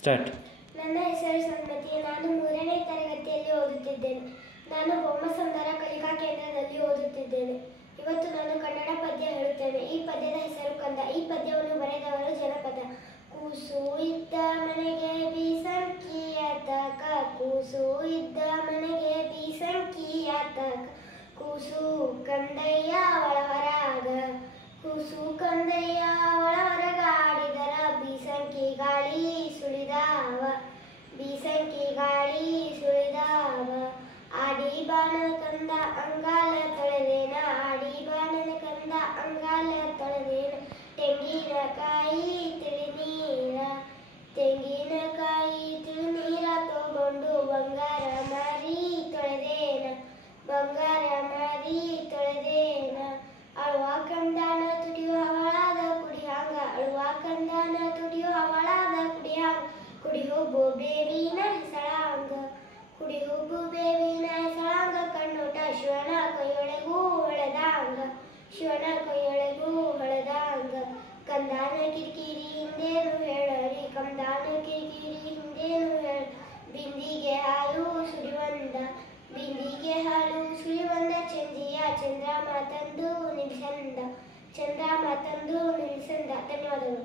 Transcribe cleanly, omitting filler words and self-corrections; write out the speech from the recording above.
Start. ನನ್ನ ಹೆಸರು ಸನ್ಮತಿ. ನಾನು 3ನೇ ತರಗತಿಯಲ್ಲಿ ಓದುತ್ತಿದ್ದೇನೆ. ನಾನು ಬೊಮ್ಮಸಂದರ ಕಲಿಕಾ ಕೇಂದ್ರದಲ್ಲಿ ಓದುತ್ತಿದ್ದೇನೆ. ಇವತ್ತು ನಾನು ಕನ್ನಡ ಪದ್ಯ ಹೇಳುತ್ತೇನೆ. ಈ ಪದ್ಯದ ಹೆಸರು ಕಂದ. ಈ ಪದ್ಯವನ್ನು ಬರೆದವರು ಜನಪದ. ಕೂಸು ಇದ್ದ ಮನೆಗೆ ಬೀಸಂಕಿಯ ತಕ, ಕೂಸು ಇದ್ದ ಮನೆಗೆ ಬೀಸಂಕಿಯ ತಕ, ಕೂಸು ಕಂದಯ್ಯ ಒಳಹೊರಗ, ಕೂಸು ಕಂದಯ್ಯ ಒಳಹೊರಗ ಆಡಿದರ ಬೀಸಂಕಿ ಗಾಳಿ ಸುಳಿದಾವ, ಬೀಸಂಕಿ ಗಾಳಿ ಸುಳಿದಾವ. ಆಡಿ ಬಾಣನ ಕಂದ ಅಂಗಾಲ ತೊಳೆದೇನ, ಆಡಿ ಬಾಣನ ಕಂದ ಅಂಗಾಲ ತೊಳೆದೇನ. ತೆಂಗಿನಕಾಯಿ ತಿಳಿನೀರ, ತೆಂಗಿನಕಾಯಿ ತಿಳಿನೀರ ತಗೊಂಡು ಬಂಗಾರ ಮರಿ ತೊಳೆದೇನ, ಬಂಗಾರ ಮರಿ ತೊಳೆದೇನ. ಅಳುವ ಕಂದನ ತುಡಿಯು ಹವಳಾದ ಕುಡಿಯಾಂಗ, ಅಳುವ ಕಂದನ ತುಡಿಯು ಹವಳಾದ ಕುಡಿಯಾಂಗ. ಕುಡಿ ಹುಬ್ಬು ಬೇವಿನ ಹೆಸಳಾಂಗ, ಕುಡಿ ಹುಬ್ಬು ಬೇವಿನ ಹೆಸಳಾಂಗ. ಕಣ್ಣೋಟ ಶಿವನ ಕೈಯೊಳಗೂ ಹೊಳೆದಾಂಗ, ಶಿವನ ಕೈಯೊಳಗೂ ಹೊಳೆದಾಂಗ. ಕಂದಾನ ಕಿರಿಕಿರಿ ಹಿಂದೇನು ಹೇಳರಿ, ಕಂದಾನ ಕಿರಿಕಿರಿ ಹಿಂದೇನು ಹೇಳ. ಬಿಂದಿಗೆ ಹಾಲು ಸುರಿವಂದ, ಬಿಂದಿಗೆ ಹಾಲು ಸುರಿವಂದ. ಚಂದಿಯ ಚಂದ್ರಮ ತಂದು ನಿಲ್ಸಂದ, ಚಂದ್ರಮ ತಂದು ನಿಲ್ಸಂದ. ಧನ್ಯವಾದಗಳು.